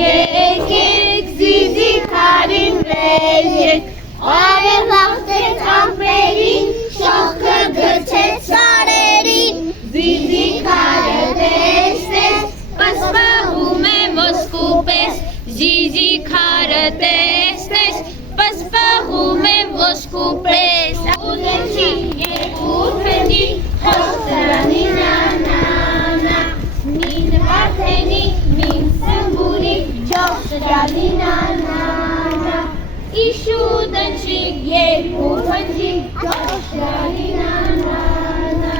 եկեք զիզի քարին վեր արև աղտեց ամպերին շողքը գցեց սարերին զիզի քարը տեսնես պսպահում է ոսկու պես զիզի քարը տեսնես պսպահում է ոսկու պես ուզեցի երկու թնդի հոստրանի նանանա մին վարդենի մին սմբուրի ճոխտրանի նանանա իշուդնչիկ երկու թնդի հոստրանի նանանա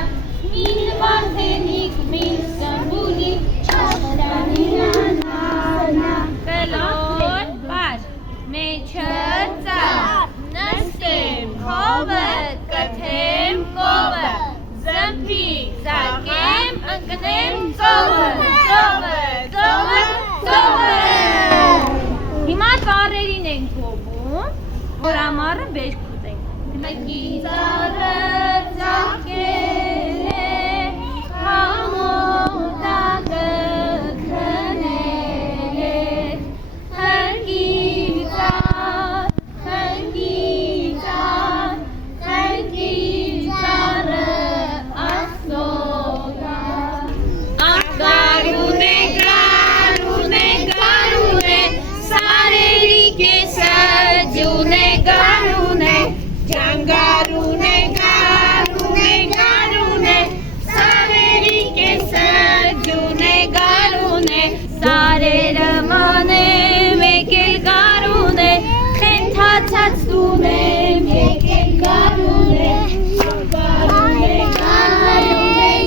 մին վարդենիք մին սմբուրի ճոխտրանի նանանա Կլոր բար մեջը ծար նստեմ խովը կթեմ կովը զմպի զարկեմ ընկնեմ ծովը Հիմա ծառերին ենք հովում որ ամառը բերք ուտենք Մեկի ծառը ծաղկել է համոտակը քնել է հրկի ծառ Սարերը մանեմ եկել գարուն է խենթացած տունեմ եկել գարուն է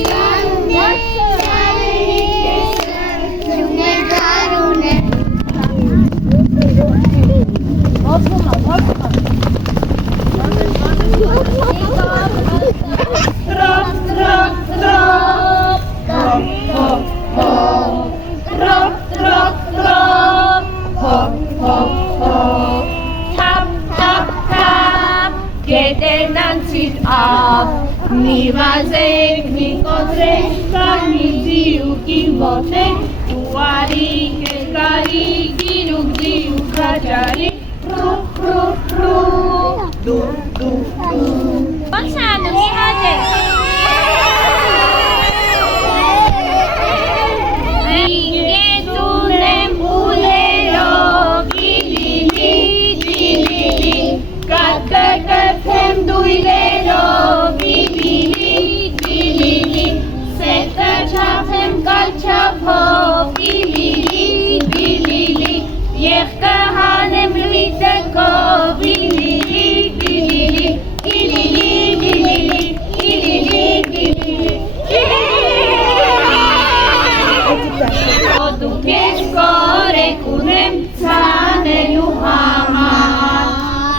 գարուն է սարերի կեսը ջուն է գարուն է Գետերն անցիր ավ, մի վազեք, մի կոտրեք, կար մի ձիուկի ոտեք, ու արիք, երկարիք, գիրուկ, ձիուկ, հաճարիք, ռուկ, ռուկ, ռուկ, դուկ, դուկ, դուկ Ոնց անում, իհատեք Ինգետ ունեմ ուլերով, իլիլի, կատկրկրթեմ դույլերով, իլիլի, սետը չափեմ կալչափով, իլիլի, եղկը հանեմ լիտկով, Դուք ես կորեք ունեմ ծանելու համար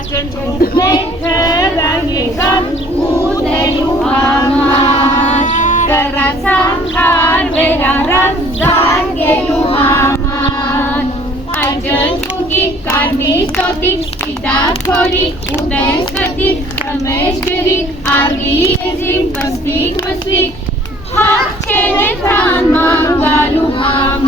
Ճնճնքներ հրան եկան ուտելու համար Կռացան խարվեր առան զարգելու համար Այ ջնջուկիկ, կարմիր տոտիկ, սպիտակ փորիկ, ուտես կտիկ, խմես ջրիկ, առվի եզիկ, պստիկ, Փախչել է տան ման գալու համար